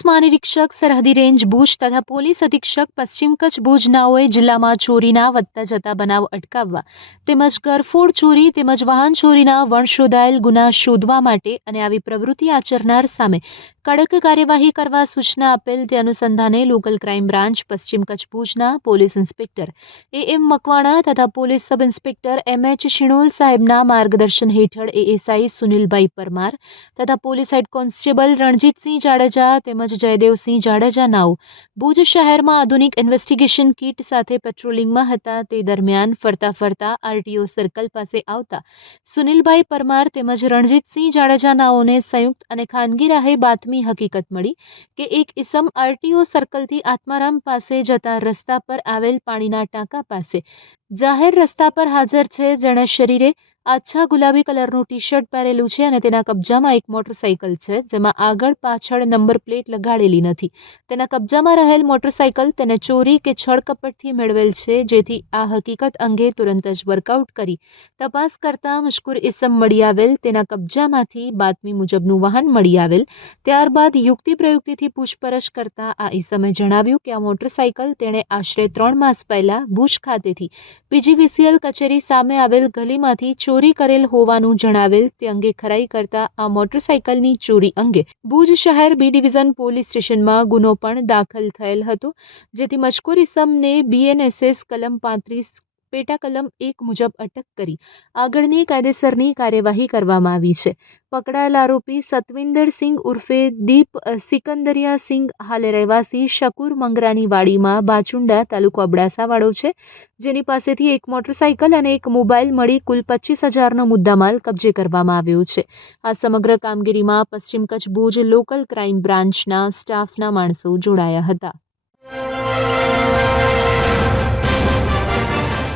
Police મહાનિરીક્ષક સરહદી range Bhuj તથા police અધિક્ષક પશ્ચિમ કચ્છ ભુજ નાઓએ જિલ્લામાં ચોરીના વધતા જતા બનાવ અટકાવવા તેમજ ઘરફોડ ચોરી તેમજ વાહન ચોરીના વણશોધાયેલ ગુના શોધવા માટે અને આવી પ્રવૃત્તિ આચરનાર સામે કડક કાર્યવાહી કરવા સૂચના આપેલ તે અનુસંધાને લોકલ ક્રાઇમ બ્રાન્ચ પશ્ચિમ કચ્છ ભુજના પોલીસ ઇન્સ્પેક્ટર એમ મકવાણા તથા police sub inspector H Shinol સાહેબના માર્ગદર્શન હેઠળ એએસઆઈ સુનિલભાઈ પરમાર તથા police head constable Ranjitsinh Jadeja તેમજ જયદેવસિંહ જાડેજા નાઓ ભુજ શહેરમાં આધુનિક ઇન્વેસ્ટિગેશન કીટ સાથે પેટ્રોલિંગમાં હતા તે દરમિયાન ફરતા આરટીઓ સર્કલ પાસે આવતા સુનિલભાઈ પરમાર તેમજ રણજીતસિંહ જાડેજા નાઓને સંયુક્ત અને ખાનગી રાહે બાતમી હકીકત મળી કે એક ઇસમ આરટીઓ સર્કલથી આત્મારામ પાસે જતા રસ્તા પર આવેલ પાણીના ટાંકા પાસે જાહેર રસ્તા પર હાજર છે, જેણે શરીરે આછા ગુલાબી કલરનું ટી શર્ટ પહેરેલું છે અને તેના કબજામાં એક મોટરસાઇકલ છે, જેમાં આગળ પાછળ નંબર પ્લેટ લગાડેલી નથી. તેના કબજામાં રહેલ મોટરસાઇકલ તેને ચોરી કે છળકપટથી મેળવેલ છે, જેથી આ હકીકત અંગે તુરંત જ વર્કઆઉટ કરી તપાસ કરતા મશ્કૂર ઇસમ મળી આવેલ તેના કબજામાંથી બાતમી મુજબનું વાહન મળી આવેલ. ત્યારબાદ યુક્તિ પ્રયુક્તિથી પૂછપરછ કરતા આ ઇસમે જણાવ્યું કે આ મોટરસાઇકલ તેણે આશરે 3 માસ પહેલા ભુજ ખાતેથી પીજીવીસીએલ કચેરી સામે આવેલ ગલીમાંથી ચોરી કરેલ હોવાનું જણાવેલ. તે અંગે ખરાઈ કરતા આ મોટરસાઇકલની ચોરી અંગે ભુજ શહેર બી ડિવિઝન પોલીસ સ્ટેશનમાં ગુનો પણ દાખલ થયેલ હતો, જેથી મજકૂર ઇસમને બીએનએસએસ કલમ 35 પેટા કલમ 1 મુજબ અટક કરી આગળની કાયદેસરની કાર્યવાહી કરવામાં આવી છે. પકડાયેલ આરોપી સતવિન્દરસિંહ ઉર્ફે દીપ સિકંદરિયા સિંહ હાલે રહેવાસી શકુર મંગરાની વાડીમાં બાચુંડા તાલુકો અબડાસાવાળો છે, જેની પાસેથી એક મોટરસાઇકલ અને એક મોબાઈલ મળી કુલ 25,000નો મુદ્દામાલ કબજે કરવામાં આવ્યો છે. આ સમગ્ર કામગીરીમાં પશ્ચિમ કચ્છ ભુજ લોકલ ક્રાઇમ બ્રાન્ચના સ્ટાફના માણસો જોડાયા હતા.